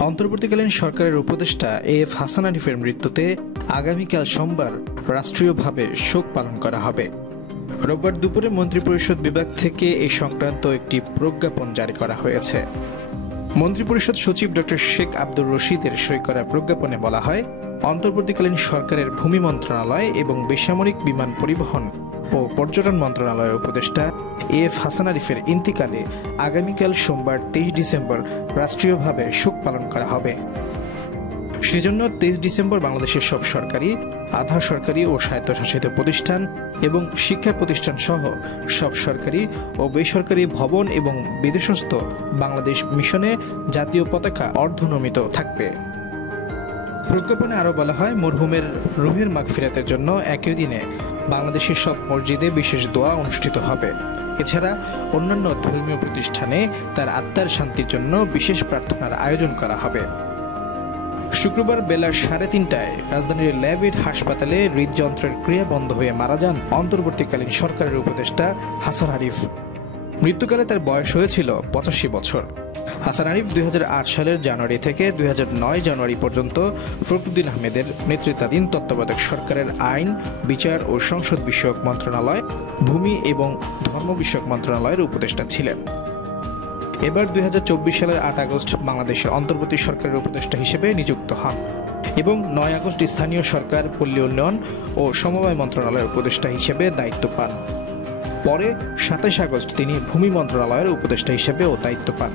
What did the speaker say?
অন্তর্বর্তীকালীন সরকারের উপদেষ্টা এএফ হাসান আরিফের মৃত্যুতে আগামীকাল সোমবার রাষ্ট্রীয়ভাবে শোক পালন করা হবে। রোববার দুপুরে মন্ত্রিপরিষদ বিভাগ থেকে এই সংক্রান্ত একটি প্রজ্ঞাপন জারি করা হয়েছে। মন্ত্রিপরিষদ সচিব ডক্টর শেখ আব্দুর রশিদের সই করা প্রজ্ঞাপনে বলা হয়, অন্তর্বর্তীকালীন সরকারের ভূমি মন্ত্রণালয় এবং বেসামরিক বিমান পরিবহন ও পর্যটন মন্ত্রণালয়ের উপদেষ্টা এএফ হাসান আরিফের ইন্তিকালে আগামীকাল সোমবার 23 ডিসেম্বর রাষ্ট্রীয়ভাবে শোক পালন করা হবে। সেজন্য 23 ডিসেম্বর বাংলাদেশের সব সরকারি, আধা সরকারি ও স্বায়ত্তশাসিত প্রতিষ্ঠান এবং শিক্ষা প্রতিষ্ঠান সহ সব সরকারি ও বেসরকারি ভবন এবং বিদেশস্থ বাংলাদেশ মিশনে জাতীয় পতাকা অর্ধনমিত থাকবে। প্রজ্ঞাপনে আরও বলা হয়, মরহুমের রুহের মাগফিরাতের জন্য একই দিনে বাংলাদেশের সব মসজিদে বিশেষ দোয়া অনুষ্ঠিত হবে। এছাড়া অন্যান্য ধর্মীয় প্রতিষ্ঠানে তার আত্মার শান্তির জন্য বিশেষ প্রার্থনার আয়োজন করা হবে। শুক্রবার বেলা 3:30টায় রাজধানীর ল্যাভিড হাসপাতালে হৃদযন্ত্রের ক্রিয়া বন্ধ হয়ে মারা যান অন্তর্বর্তীকালীন সরকারের উপদেষ্টা হাসান আরিফ। মৃত্যুকালে তার বয়স হয়েছিল 85 বছর। হাসান আরিফ 2008 সালের জানুয়ারি থেকে 2009 জানুয়ারি পর্যন্ত ফখরুদ্দিন আহমেদের নেতৃত্বাধীন তত্ত্বাবধায়ক সরকারের আইন, বিচার ও সংসদ বিষয়ক মন্ত্রণালয়, ভূমি এবং ধর্ম বিষয়ক মন্ত্রণালয়ের উপদেষ্টা ছিলেন। এবার 2024 সালের 8 আগস্ট বাংলাদেশের অন্তর্বর্তী সরকারের উপদেষ্টা হিসেবে নিযুক্ত হন এবং 9 আগস্ট স্থানীয় সরকার, পল্লী উন্নয়ন ও সমবায় মন্ত্রণালয়ের উপদেষ্টা হিসেবে দায়িত্ব পান। পরে 27 আগস্ট তিনি ভূমি মন্ত্রণালয়ের উপদেষ্টা হিসেবেও দায়িত্ব পান।